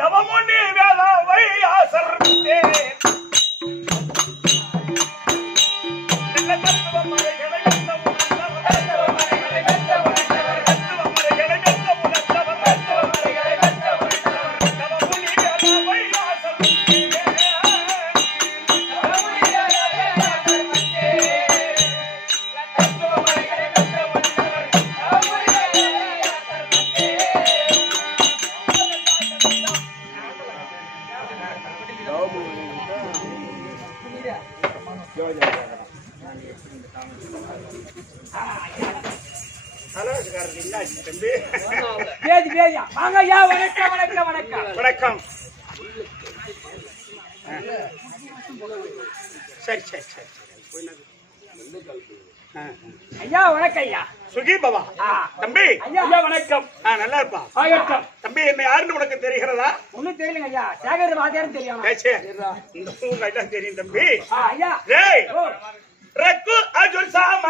தவமுனி வேதாவை ஆசர்த்தே வணக்கம். சரி சரி சரி ஐயா வணக்கம் ஐயா. சுகி பவா தம்பி. ஐயா வணக்கம். நல்லா இருப்பா தம்பி. என்ன யாருன்னு உனக்கு தெரிகிறதா? ஒண்ணும் தெரியலங்க ஐயா. சேகர் வாத்தியாரும் தெரியும். இந்த பூங்கெல்லாம் தெரியும் தம்பி. ஐயா ரக்கு அஜுல் சாம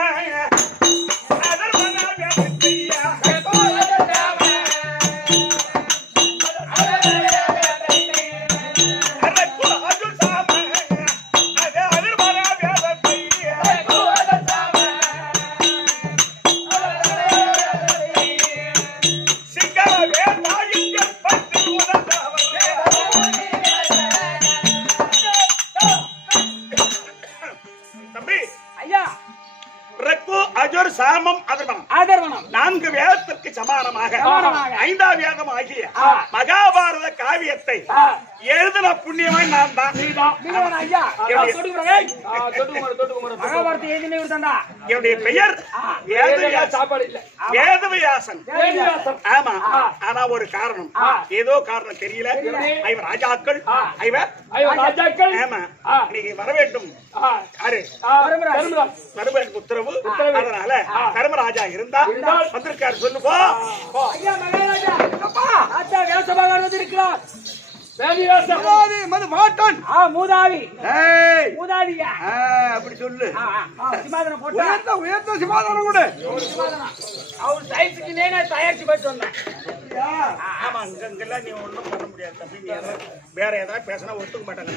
சாமம் அதர்வனம் 4 வேதத்திற்கு சமானமாக 5ஆம் வேதம் ஆகிய மகாபாரத காவியத்தை எழுதின புண்ணியவன் நான் தான். என்னுடைய பெயர் வேதவியாசன். ஆமா, ஆனா ஒரு காரணம், ஏதோ காரணம் தெரியல. ஐவர் ராஜாக்கள் ஆமா நீங்க வர வேண்டும். உத்தரவு. அதனால தர்மராஜா இருந்தா வந்திருக்காரு. சொல்லுப்பா. அப்படி சொல்லு. சிமாதானம் கூட அவர் தயாரிச்சு போயிட்டு வந்தேன். ஆமா, இங்கெல்லாம் நீ ஒண்ணும் பண்ண முடியாது தம்பி. வேற ஏதாவது பேசினா ஒத்துக்க மாட்டாங்க.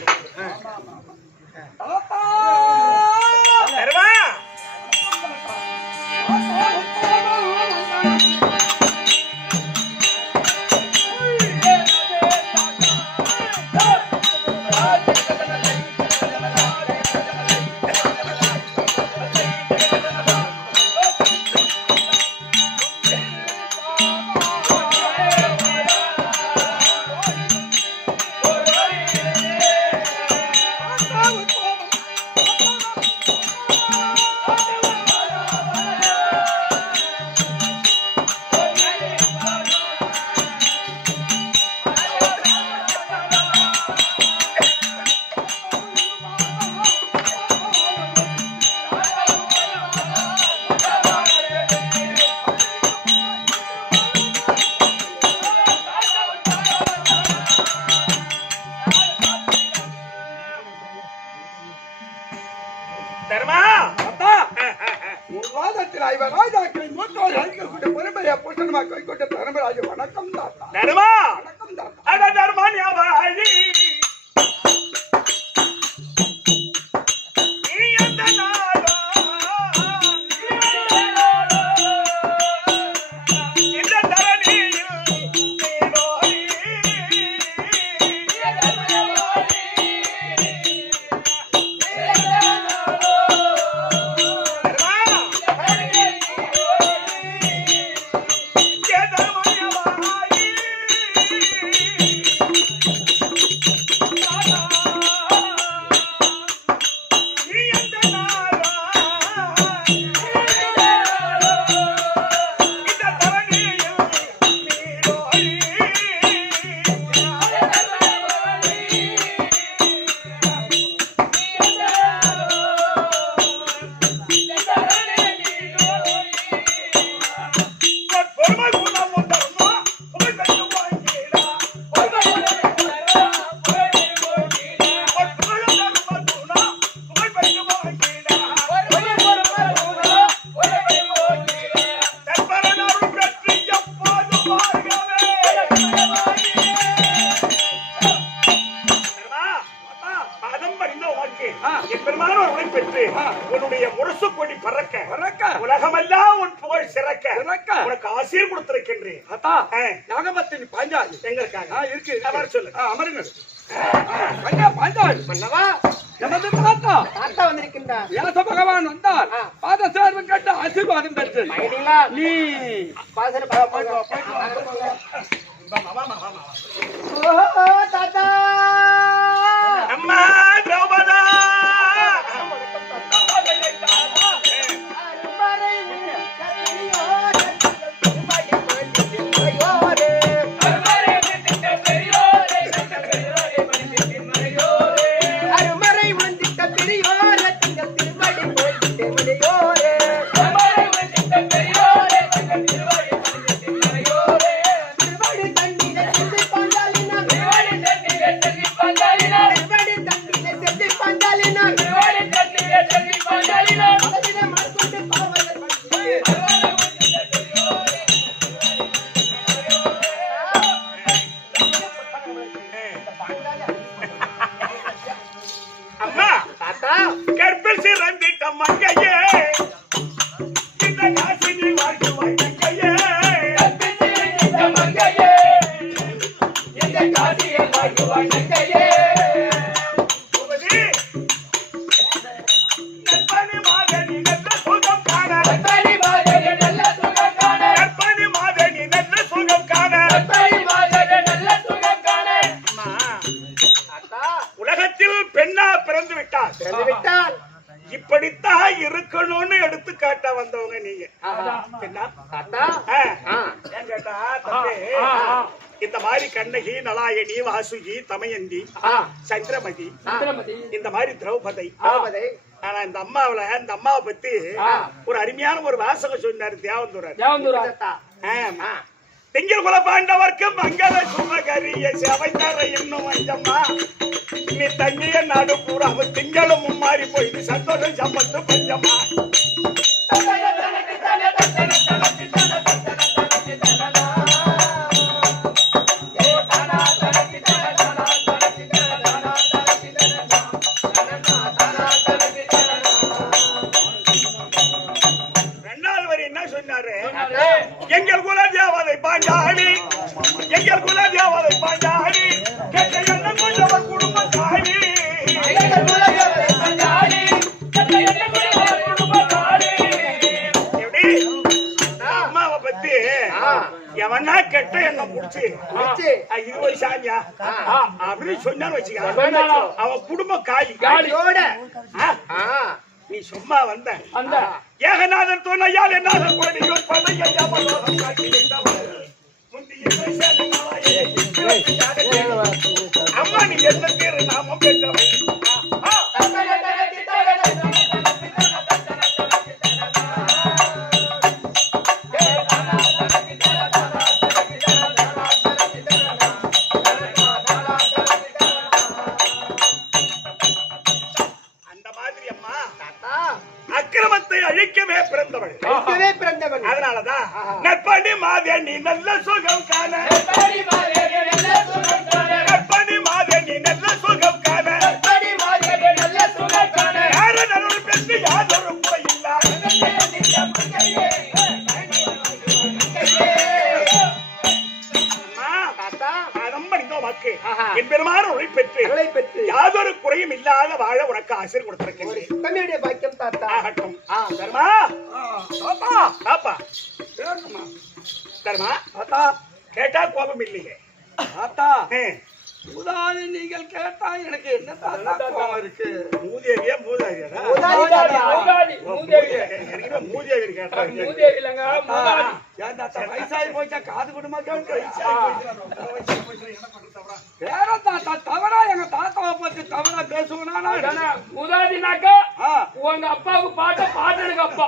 வணக்கம் தர்மா. தர்மா அருளை பெற்று உன்னுடைய முரசு கொடி பறக்க உலகமெல்லாம் உன் புகழ் சிறக்க உனக்கு ஆசீர் கொடுத்திருக்கின்றேன். நாகபத்தினி பாஞ்சாலி எங்க இருக்காங்க? இருக்கு அவர் சொல்லு. அமருங்க. பாஞ்சாலி மன்னவா நமது தாத்தா தாத்தா வந்திருக்கின்றார். வியாச பகவான் வந்தார். பாத சேர்வு கேட்டு ஆசீர்வாதம் பெற்று மகிழ்ந்தீங்களா? நீ பாசன போயிட்டு வா, போயிட்டு வா. ஓஹோ தாத்தா அம்மா திரௌபதா கற்பில் சிறந்திட்ட மங்கையே இந்த காசினி வாழ்க்கை மங்கையே நற்பணி மாதனி நல்ல சுகம் காண நற்பணி மாதனி நல்ல சுகம் காண உலகத்தில் பெண்ணா பிறந்து விட்டார். இப்படித்தான் இருக்கணும்னு எடுத்து காட்ட வந்தவங்க நீங்க. ஏன் கேட்டா தம்பி, இந்த மாதிரி கண்ணகி, நலாயணி, வாசுகி, தமயந்தி, சந்திரமதி, இந்த மாதிரி திரௌபதி. ஆனா இந்த அம்மாவை பத்தி ஒரு அருமையான ஒரு வாசகம் சொன்னாரு தேவந்தூரர். திங்கள் குல பாண்டவர்க்கு மங்கள சுமகரிய சபைத்தர இன்னும் வஞ்சம்மா நீ தங்கிய நாடு பூரா திங்களும் மும்மாறி போயிட்டு சந்தோஷம் சம்பத்து பஞ்சம்மா. ரெண்டாவது வரி என்ன சொன்னாரு? எங்கள் குல தேவதை பாஞ்சாலி, எங்கள் குல தேவதை பாஞ்சாலி, கேட்க என்ன கொண்டவர் குடும்ப தாலி. எப்படி அம்மாவை பத்தி எவனா கெட்ட என்ன முடிச்சு 20 சாமியா அப்படின்னு சொன்னான்னு வச்சுக்க, அவன் குடும்ப காலியோட நீ சும்மா வந்த ஏகநாதன் துணையால் என்னாக கோடியோர் பதையை அம்மா நீ எந்த பேரு நாமம் பெற்றவன். அக்கிரமத்தை அழிக்கவே பிறந்தவள். அதனாலதான் நற்பணி மாதேனி நல்ல சுகம் காண, நற்பணி மாதேனி நல்ல சுகம் காண, யார நலன் பெற்று யாதொரு குறையில்லா. என் பெருமான உரை பெற்று யாதொரு குறையும் இல்லாத வாழ உனக்கு ஆசீர் கொடுத்திருக்கின்றேன். பாக்கியம் தாத்தா. ஆகட்டும். தர்மா பாப்பா தர்மா கேட்டா கோபம் இல்லையே. முதலாளி நீங்கள் கேட்டா எனக்கு என்ன தாத்தா கோபம் இருக்கு? மூதேவியா மூதாவியா? மூதேவி கேட்டா வயசாகி போச்சா காது குடும்பம் வேற தாத்தா தவறா எங்க தாத்தாவை பத்தி தவறா பேசுவனா? மூதாதினாக்கா உங்க அப்பாவுக்கு பாட்டனுக்கு அப்பா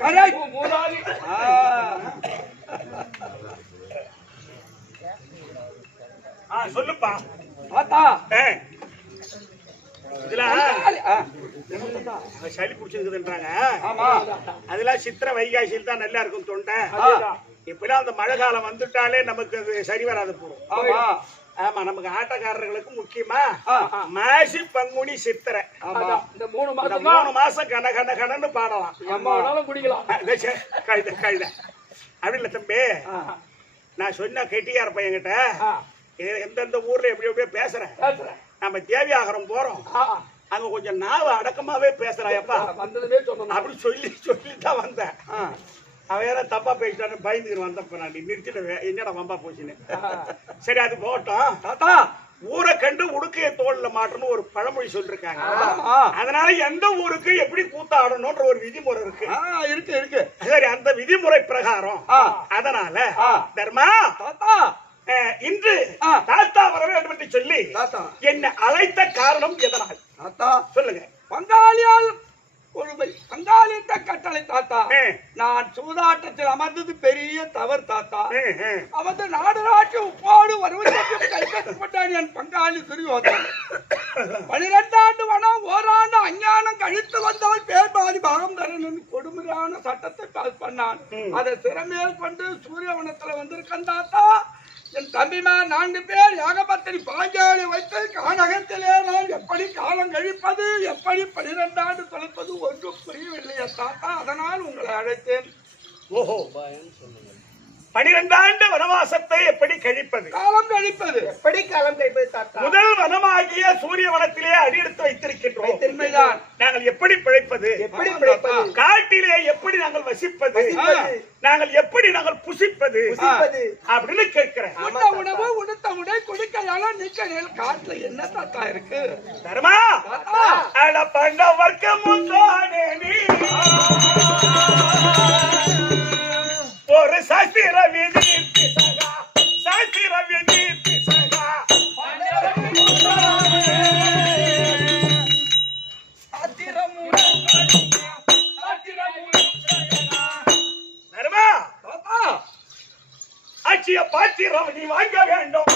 கரெக்ட் மூதாதி. சொல்லுப்பா தாத்தா. இதுல சளி பிடிச்சிருக்குதுன்றாங்க. அதெல்லாம் சித்திரை வைகாசியில் தான் நல்லா இருக்கும் தொண்டை. இப்பெல்லாம் அந்த மழை காலம் வந்துட்டாலே நமக்கு அது சரி வராது போகும். ஆமா நமக்கு ஆட்டக்காரர்களுக்கு முக்கியமா மாசி பங்குனி சித்திரை இந்த 3 இந்த மாசமா 3 மாசம் கன கன கனன்னு பாடலாம். எம்மானாலும் குடிக்கலாம். கழுத கழுத அப்படி இல்ல தம்பி, நான் சொன்ன கெட்டியார பையன்கிட்ட எந்தெந்த ஊர்ல எப்படி எப்படியோ பேசுறேன். நம்ம தேவியாகரம் போறோம், அங்க கொஞ்சம் நாவ அடக்கமாவே பேசுறாயப்பா வந்ததுமே சொன்னோம். அப்படி சொல்லிதான் வந்தேன். அவன் ஏதாவது தப்பா பேசிட்டான்னு பயந்துக்கிட்டு வந்தப்ப நான் நிறுத்திடுவேன், என்னடா வம்பா போச்சுன்னு. சரி அது போட்டோம் தாத்தா. ஊரை கண்டு உடுக்கைய தோல்ல மாட்டணும் ஒரு பழமொழி சொல்லிருக்காங்க. அதனால எந்த ஊருக்கு எப்படி கூத்தாடணும்ன்ற ஒரு விதிமுறை இருக்கு. இருக்கு. சரி, அந்த விதிமுறை பிரகாரம் அதனால தர்மா தாத்தா இன்று தாத்தா வர வேண்டும் என்று சொல்லி என்னை அழைத்த காரணம் எதனால் தாத்தா சொல்லுங்க. பங்காளியால் கொடுமை, பங்காளித்த கட்டளை தாத்தா. நான் சூதாட்டத்தில் அமர்ந்தது பெரிய தவறு தாத்தா. அவன் நாடு நாட்டு உப்பாடு வருவதற்கு கைப்பற்றப்பட்டான் என் பங்காளி துரியோதனன். 12 ஆண்டு வனம் ஓராண்டு அஞ்ஞானம் கழித்து வந்தால் பேர்பாதி பாகம் தரணும் கொடுமையான சட்டத்தை பாஸ் பண்ணான். அதை சிறமேல் கொண்டு சூரியவனத்துல வந்திருக்கேன் தாத்தா. என் தம்பிமார் 4 பேர் யாகபத்திரி பாஞ்சாலி வைத்து கானகத்திலே நான் எப்படி காலம் கழிப்பது, எப்படி 12 ஆண்டு தொலைப்பது ஒன்றும் புரியவில்லையா தாத்தா. அதனால் உங்களை அழைத்தேன். ஓஹோ, 12 ஆண்டு வனவாசத்தை எப்படி கழிப்பது, காலம் கழிப்பது, எப்படி காலம் கழிப்பது தாத்தா? முதல் வனமாகிய சூரிய வனத்திலே அடியெடுத்து வைத்திருக்கின்றோம். உண்மைதான். நாங்கள் எப்படி பிழைப்பது, எப்படி பிழைப்பது, காட்டிலே எப்படி நாங்கள் வசிப்பது, நாங்கள் எப்படி நாங்கள் புசிப்பது அப்படின்னு கேட்கிறேன். உண்ண உணவு, உடுத்த உடை, குடிக்கையால நிக்க நெல் காட்டுல என்ன தாத்தா இருக்கு தர்மா? அட பண்ட வர்க்கமும் தானே நீ ஒரு சாஸ்திர விதி பிசகா, சாஸ்திர விதி பிசகா. தர்மா ஆட்சிய பாத்திரம் நீ வாங்க வேண்டும்,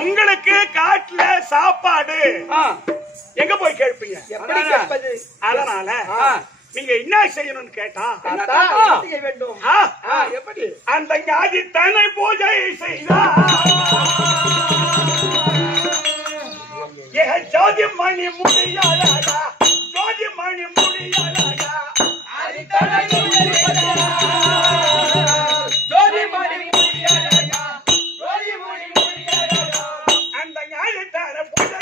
உங்களுக்கு காட்டுல சாப்பாடு எங்க போய் கேட்பீங்க, எப்படி கேட்பது? அதனால நீங்க என்ன செய்யணும்னு கேட்டா வேண்டும். எப்படி அந்த ஞாதி தன்னை பூஜை செய்தா ஜோதி மணி முடியாதா, ஜோதி மணி முடியாதா, அந்த ஞாதி தன்னை பூஜை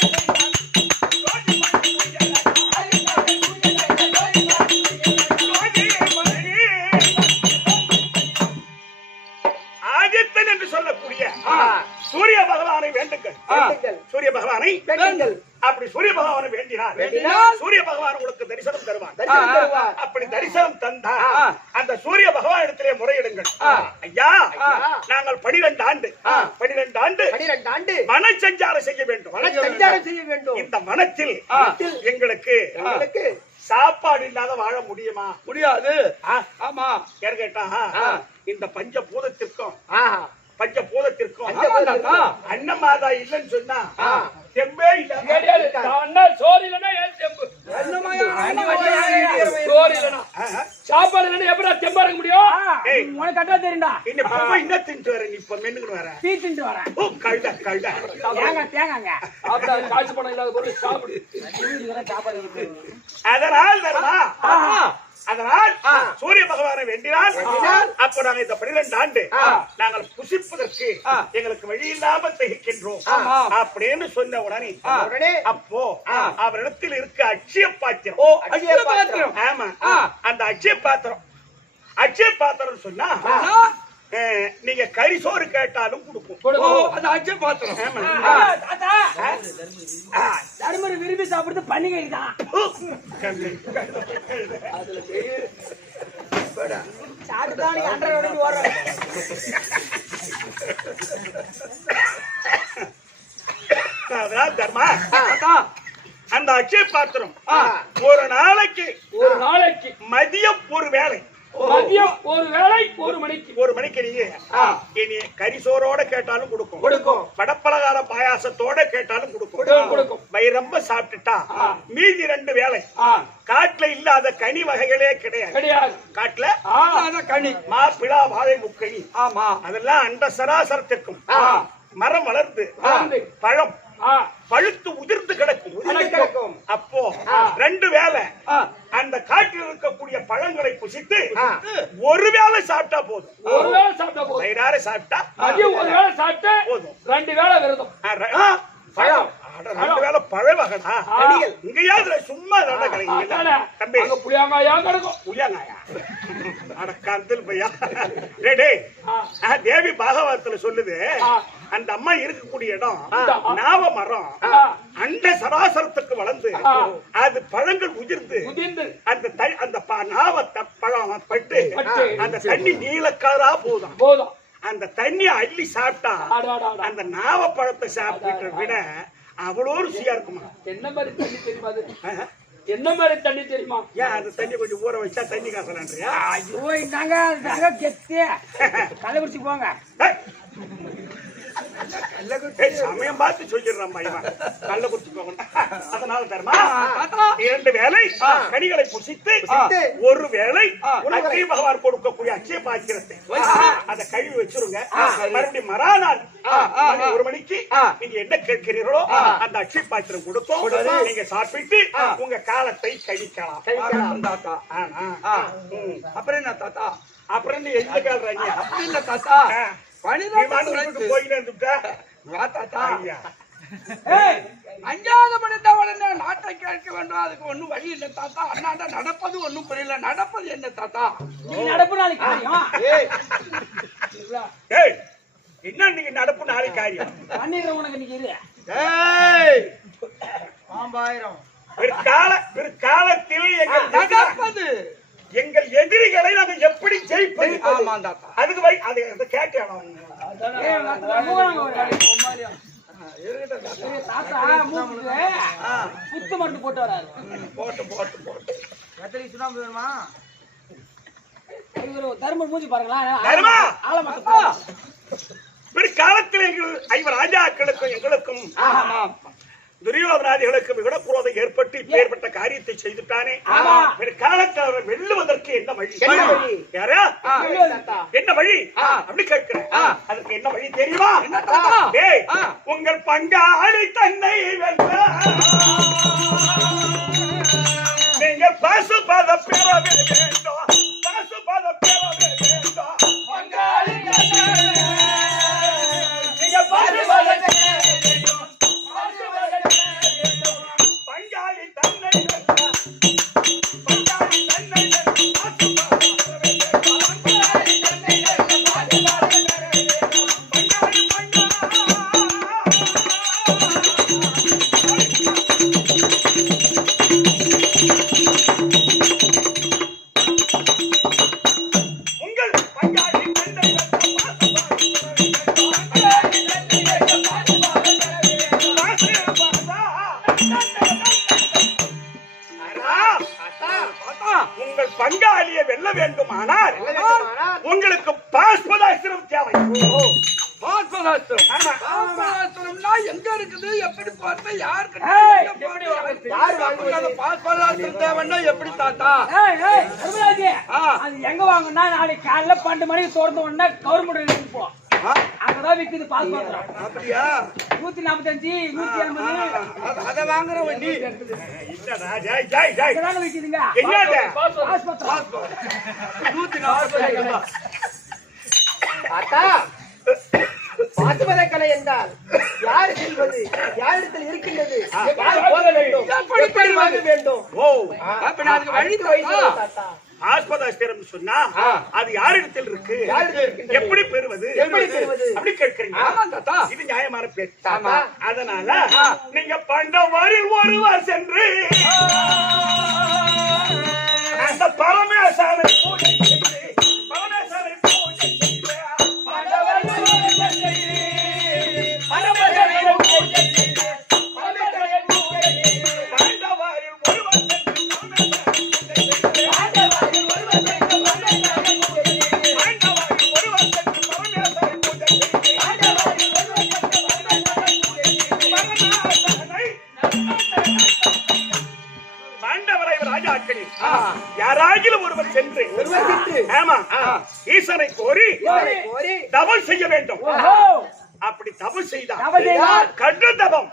ஆதித்தன் என்று சொல்லக்கூடிய சூரிய பகவானை வேண்டுங்கள். சூரிய பகவானை அப்படி சூரிய பகவானை வேண்டினார், சூரிய பகவான் உங்களுக்கு தரிசனம் தருவார். அப்படி தரிசனம் தந்தா அந்த சூரிய பகவான் இடத்திலே முறையிடுங்கள். ஐயா, நாங்கள் 12 ஆண்டு மனச்சஞ்சாரம் செய்ய வேண்டும். இந்த மனத்தில் எங்களுக்கு சாப்பாடு இல்லாத வாழ முடியுமா? முடியாது. ஆமா, யார் கேட்டா இந்த பஞ்சபூதத்திற்கும் அன்னமாதா இல்லைன்னு சொன்னா தெம்பே இல்ல. சோறு இல்லைன்னா ஏன் தெம்பு? சோறு இல்லைன்னா சாப்பாடு இல்லைன்னா எப்படி தெம்பா இருக்க முடியும்? உனக்கு கட்டா தெரியும்டா. என்ன தின்ட்டு வர நீ, இப்ப மென்னுக்கு வர டீ தின்ட்டு வரேன். கழுத தேங்காங்க அப்படி காசு பணம் இல்லாத பொருள் சாப்பிடு. அதனால் சூரிய பகவானை வேண்டினால் அப்போ நாங்கள் இந்த 12 ஆண்டு நாங்கள் புசிப்பதற்கு எங்களுக்கு வழி இல்லாமல் திகைக்கின்றோம் அப்படின்னு சொன்ன உடனே அப்போ அவரிடத்தில் இருக்க அட்சய பாத்திரம். ஆமா, அந்த அட்சய பாத்திரம் சொன்னா நீங்க கரிசோறு கேட்டாலும் கொடுக்கும். அந்த அட்சய பாத்திரம். தருமரை விரும்பி சாப்பிடுறது பண்டிகை தான். தர்மா அந்த அட்சய பாத்திரம் ஒரு நாளைக்கு மதியம் ஒரு வேளை மதியம் ஒரு வேளை ஒரு மணிக்கு நீங்க இனி கரிசோரோட கேட்டாலும் கொடுக்கும் படப்பலகார பாயாசத்தோட கேட்டாலும் கொடுக்கும் வயிறம்ப சாப்பிட்டுட்டா மீதி 2 வேளை காட்டுல இல்லாத கனி வகைகளே கிடையாது காட்டுல கனி மாப்பிளா வாழை முக்கணி ஆமா அதெல்லாம் அண்ட சராசரத்திற்கும் மரம் வளர்ந்து பழம் பழுத்து உதிர்ந்து கிடக்கும் அப்போ 2 வேளை அந்த காட்டில் இருக்கக்கூடிய பழங்களை புசித்து ஒரு வேளை சாப்பிட்டா போதும் வயிறார சாப்பிட்டா ஒரு வேளை சாப்பிட்டா போதும் 2 வேளை விரதம் பழம் 2 வேளை பழ வகடா இங்கயாவது சும்மா தம்பி புளியாங்காயா கிடக்கும் புளியாங்காயா அடக்காந்தல் பையா தேவி பாகவதத்துல சொல்லுது அந்த அம்மா இருக்கக்கூடிய இடம் நாவ மரம் அண்ட சராசரத்துக்கு வளர்ந்து அது பழங்கள் உதிர்ந்து அந்த நாவத்தை பழம் பட்டு அந்த தண்ணி நீலக்காரா போதும் அந்த தண்ணி அள்ளி சாப்பிட்டா அந்த நாவப்பழத்தை சாப்பிட்ட விட அவ்வளோ ருசியா இருக்குமா என்ன மாதிரி தண்ணி தெரியுமா என்ன மாதிரி தண்ணி தெரியுமா ஏன் அந்த தண்ணி கொஞ்சம் ஊற வச்சா தண்ணி காசலான்றியா ஐயோ நாங்க கெத்து கள்ளக்குறிச்சி போங்க சமயம் பார்த்து சொல்லிடுறான் கள்ள குடிச்சு போகணும் அதனால தருமா 2 வேளை கனிகளை புசித்து ஒரு வேளை அக்னி பகவான் கொடுக்கக்கூடிய அச்சய பாத்திரத்தை அதை கழுவி வச்சிருங்க மறுபடியும் மறாநாள் 1 மணிக்கு நீங்க என்ன கேட்கிறீர்களோ அந்த அச்சய பாத்திரம் கொடுக்கும் நீங்க சாப்பிட்டு உங்க காலத்தை கழிக்கலாம் தாத்தா அப்புறம் என்ன தாத்தா அப்புறம் நீ எந்த கால்றாங்க அப்படி இல்ல தாத்தா அஞ்சாவது படித்த உடனே நாட்டை கேட்க வேண்டும் அதுக்கு ஒண்ணும் வழி இல்லை தாத்தா அண்ணாண்ட நடப்பது ஒண்ணும் புரியல நடப்பது என்ன தாத்தா நீ நடப்பு நாளைக்கு என்ன நீங்க நடப்பு நாளைக்கு காரியம் பண்ணிடுற உனக்கு நீங்க பிற்காலத்தில் நடப்பது எங்கள் எதிரிகளை நாங்கள் எப்படி ஜெயிப்பது அதுக்கு கேட்கணும் புத்து மட்டும் போட்டு வராரு தர்மம் மூஞ்சி பாருங்களா பிற்காலத்தில் எங்கள் 5 ராஜாக்களுக்கும் எங்களுக்கும் துரியோதனாதிகளுக்கு விகடக்குரோதை ஏற்பட்டு இப்பேற்பட்ட காரியத்தை செய்துட்டானே காலத்தில் அவர் வெல்லுவதற்கு என்ன வழி யாரா என்ன வழி அப்படி கேட்கிறேன் அதுக்கு என்ன வழி தெரியுமா உங்கள் பங்காளி தன்னை வெல்ல நீங்கள் பாசுபத பெறவே வேண்டும் பாசுபத பெறவே வேண்டும் பங்காளி நீங்கள் பாசுபத உங்கள் பங்காளியை வெல்ல வேண்டுமானால் உங்களுக்கு பாஸ்பதாஸ்திரம் தேவை. பாஸ்பதாஸ்திரம்னா எங்க இருக்குது, எப்படி பார்த்து யாருக்கு பாஸ்பதாஸ்திரம் தேவைன்னா எப்படி தாத்தா? அது எங்க வாங்கினா நாளைக்கு காலைல 12 மணிக்கு திறந்த உடனே கவர்மெண்ட் போ, அங்கதான் விக்குது பாஸ்போர்ட். அப்படியா? 145 180 அத வாங்குற வண்டி விக்குதுங்க. பாசுபத கலை என்றால் யார் செல்வது, யாரிடத்தில் இருக்கின்றது, வேண்டும். ஆஸ்பதாஸ்திரம் சொன்னா அது யாரிடத்தில் இருக்கு, எப்படி பெறுவது அப்படி கேட்கிறீங்க. இது நியாயமான பேச்சு. அதனால நீங்க பண்டவாரில் ஒருவர் சென்று அந்த பரமேசானை பூஜை செய்து பரமேசானை பூஜை செய்து பண்டவாரில் ஒருவர் சென்று ராஜாக்களில் யாராகிலும் ஒருவர் சென்று ஆமா ஈசனை கோரி தவம் செய்ய வேண்டும். அப்படி தவம் செய்தால் கடும் தவம்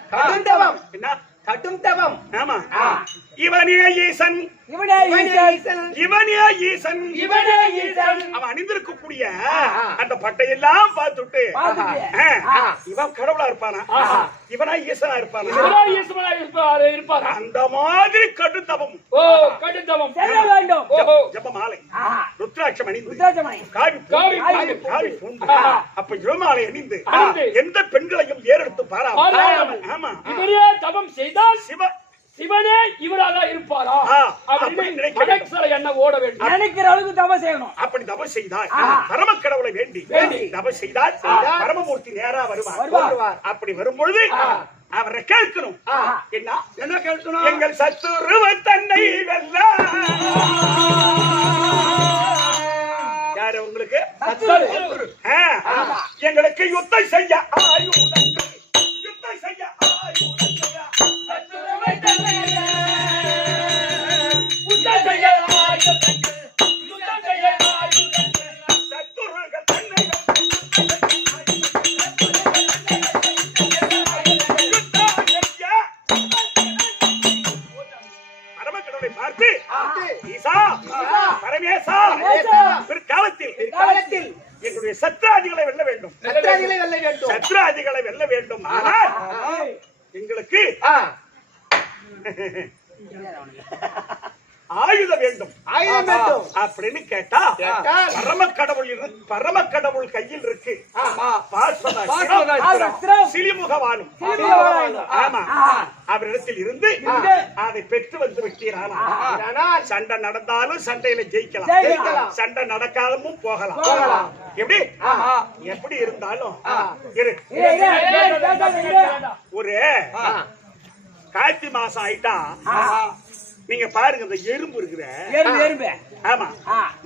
என்ன கடும் தவம். ஆமா இவனே ஈசன் அவன் அணிந்திருக்கக்கூடிய அந்த பட்டையெல்லாம் பார்த்துட்டு இவன் கடவுளா இருப்பானா இவனா ஈசனா இருப்பானா அந்த மாதிரி கடுத்தவம் ஜபமாலை ருத்ராட்சம் அணிந்து காவி பூண்டு அப்ப ஜபமாலை அணிந்து எந்த பெண்களையும் ஏறெடுத்து பாராமல் ஆமா தவம் செய்தால் சிவனே இவராக இருப்பாரா என்ன ஓட வேண்டும் நினைக்கிற அளவுக்கு தவம் செய்யணும். அப்படி தவம் செய்தால் பரம கடவுளை வேண்டி தவம் செய்தால் பரமமூர்த்தி நேரா வருவார். அப்படி வரும்பொழுது அவரை கேட்கணும். என்ன கேட்கணும்? எங்கள் சத்துருவ தன்னை வெல்ல யாரு உங்களுக்கு எங்களுக்கு யுத்தம் செய்ய பிற்காலத்தில் எங்களுடைய சத்ராதிகளை வெல்ல வேண்டும். சத்ராதிகளை வெல்ல வேண்டும். ஆனால் எங்களுக்கு ஆயுதம் வேண்டும் அப்படின்னு கேட்டா பரம கடவுள் கையில் இருக்கு சிலிமுகவானும். ஆமா அவரிடத்தில் இருந்து அதை பெற்று வந்து விட்டீரானால் சண்டை நடந்தாலும் சண்டையில ஜெயிக்கலாம், சண்டை நடக்காமலும் போகலாம். எப்படி இருந்தாலும் ஒரு கார்த்தி மாசம் ஆயிட்டா நீங்க பாருங்க இந்த எறும்பு இருக்கிற ஆமா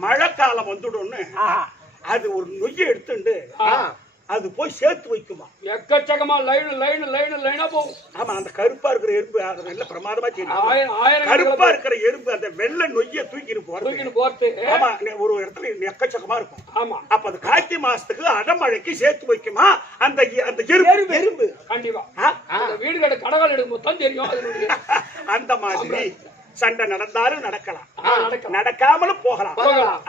மழைக்காலம் வந்துடும்னு அது ஒரு நொய்யை எடுத்துண்டு அது போய் சேர்த்து வைக்குமா எக்கச்சக்கமா லைனா போகும். ஆமா அந்த கருப்பா இருக்கிற எறும்பு அது நல்ல பிரமாதமா செய்யும். கருப்பா இருக்கிற எறும்பு அந்த வெள்ளை நொய்யை தூக்கிட்டு போறது. ஆமா ஒரு இடத்துல எக்கச்சக்கமா இருக்கும். ஆமா அப்ப அது கார்த்திகை மாசத்துக்கு அடமழைக்கு சேர்த்து வைக்குமா அந்த அந்த எறும்பு கண்டிப்பா வீடுகளை கடவுள் எடுக்கும் மொத்தம் தெரியும். அந்த மாதிரி சண்டை நடந்தாலும் நடக்கலாம், நடக்காமலும் போகலாம்.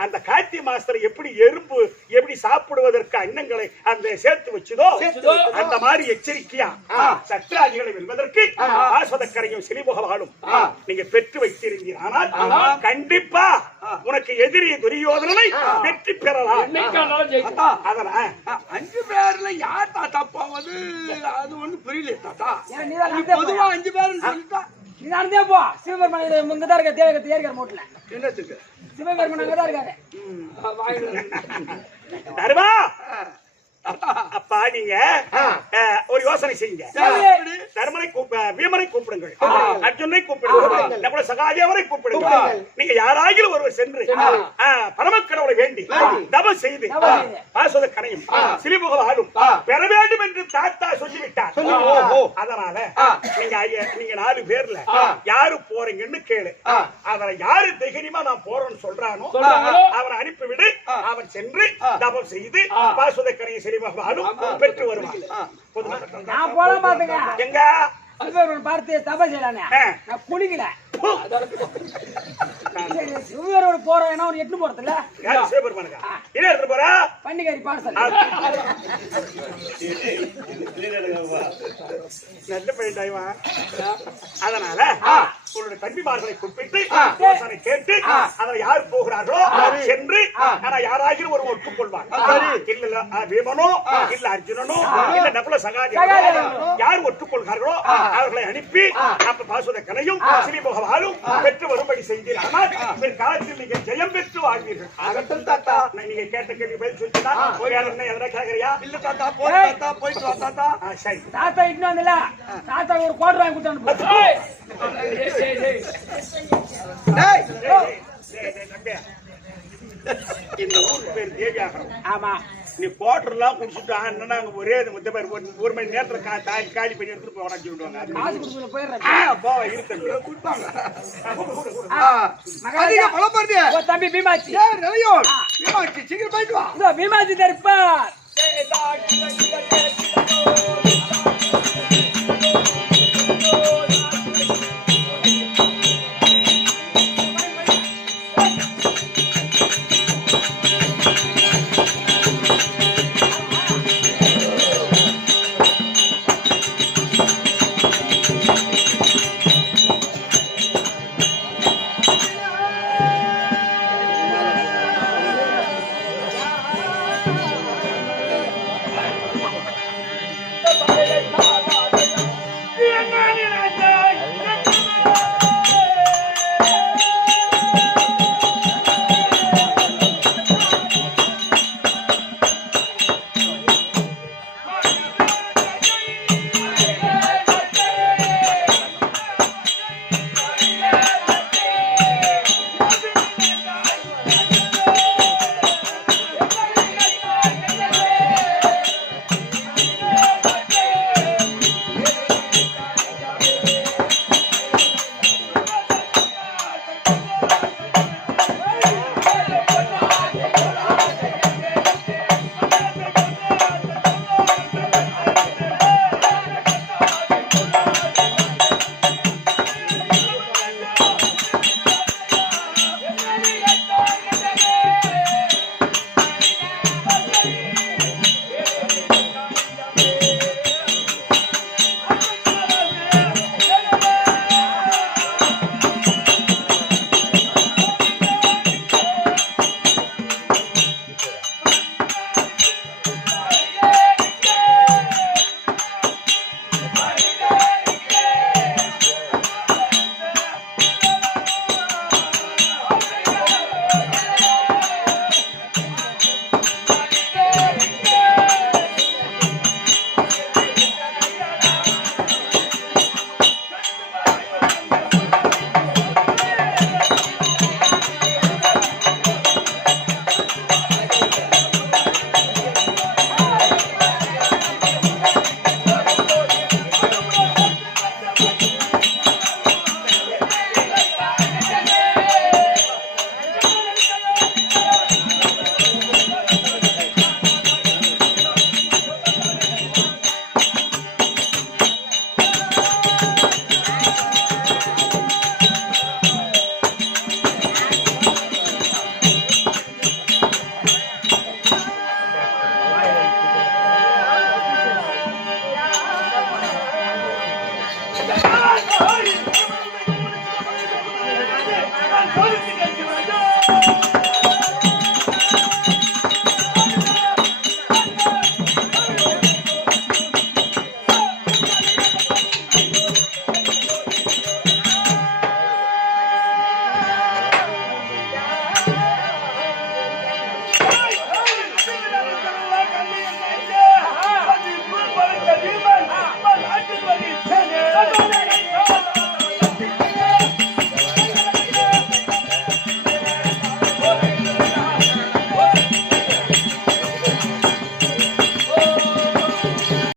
அந்த கார்த்திகை மாசத்துல எப்படி எறும்பு எப்படி சாப்பிடுவதற்கு அன்னங்களை அந்த சேர்த்து வச்சதோ அந்த மாதிரி எச்சரிக்கையா சத்ராதிகளை வெல்வதற்கு ஆஸ்வதக்கரையும் சிலிமுகவாலும் நீங்க பெற்று வைத்திருந்தீர். ஆனால் கண்டிப்பா உனக்கு எதிரி துரியோதனனை வெற்றி பெறலாம். அதனால 5 பேர்ல யார் தாத்தா போவது அது ஒண்ணு புரியல தாத்தா. பொதுவா 5 பேர் சொல்லிட்டா நீ நடந்தே போ. சிவபெருமான் இங்கதான் இருக்க தேர்கிற மூட்டல என்னத்துக்கு சிவபெருமான் அங்கதான் இருக்காரு. தருமா அப்பா நீங்க ஒரு யோசனை செய்யுங்க. பீமனை கூப்பிடுங்கள், அர்ஜுனை கூப்பிடுங்கள், நம்மள சகாதேவரை கூப்பிடுங்கள். நீங்க யாராகிலும் ஒருவர் சென்று பரமக்கடவுளை வேண்டி தவம் செய்து பாசுவத கனையும் சிலிமுகவாலும் பெற வேண்டும் என்று தாத்தா சொல்லிவிட்டார். அதனால நீங்க 4 பேர்ல யாரு போறீங்கன்னு கேளு. அவரை யாரு தைரியமா நான் போறேன்னு சொல்றானோ அவரை அனுப்பிவிடு. அவன் சென்று தவம் செய்து பாசுவத கனையும் சிலிமுகவாலும் பெற்று வருவான். நான் போல பாத்துங்க எங்க பார்த்து தப செய்யலானே நான் குளிக்கல சிவபெருமானோட போறேன்னா அவன் எட்டு போறதில்ல பண்டிகை பார்சல் நல்ல பையன். அதனால உங்களுடைய தம்பிமார்களை கூப்பிட்டு யோசனை கேட்டு அதில் யார் போகிறார்களோ சென்று யாராகிலும் ஒரு ஒப்புக்கொள்வார். இல்ல பீமனோ இல்ல அர்ஜுனனோ இல்ல நகுல சகாதேவனோ யார் ஒற்றுக்கொள்கிறார்களோ அவர்களை அனுப்பி அப்ப பாசுவத கலையும் சிலிமுகவாலும் பெற்று வரும்படி செய்தீர். ஆனால் காலத்தில் நீங்க ஜெயம் பெற்று வாழ்வீர்கள். ஆகட்டும் தாத்தா. நீங்க கேட்ட கேள்வி பதில் சொல்லிட்டா எதனா கேக்குறியா? இல்ல தாத்தா போயிட்டு வா தாத்தா. சரி தாத்தா இன்னும் வந்துல தாத்தா ஒரு கோட் வாங்கி கொடுத்தானு. இந்த ஊருக்கு பேர் தேவியாகரம். ஆமா நீ போட்டர்லாம் குடிச்சிட்டு அண்ணா அங்க ஒரே முத்த பேர் ஒரு மணி நேரத்துல காலி பண்ணி எடுத்துட்டு போய் உடச்சு விடுவாங்க. காசு கொடுத்து போயிடுறேன். போ இருக்கு கொடுப்பாங்க. அதிக பலம் வருது. ஓ தம்பி பீமாச்சி. ஏய் ரவியோன், பீமாச்சி சீக்கிரம் போயிட்டு வா. இதோ பீமாச்சி தருப்பார். ஏ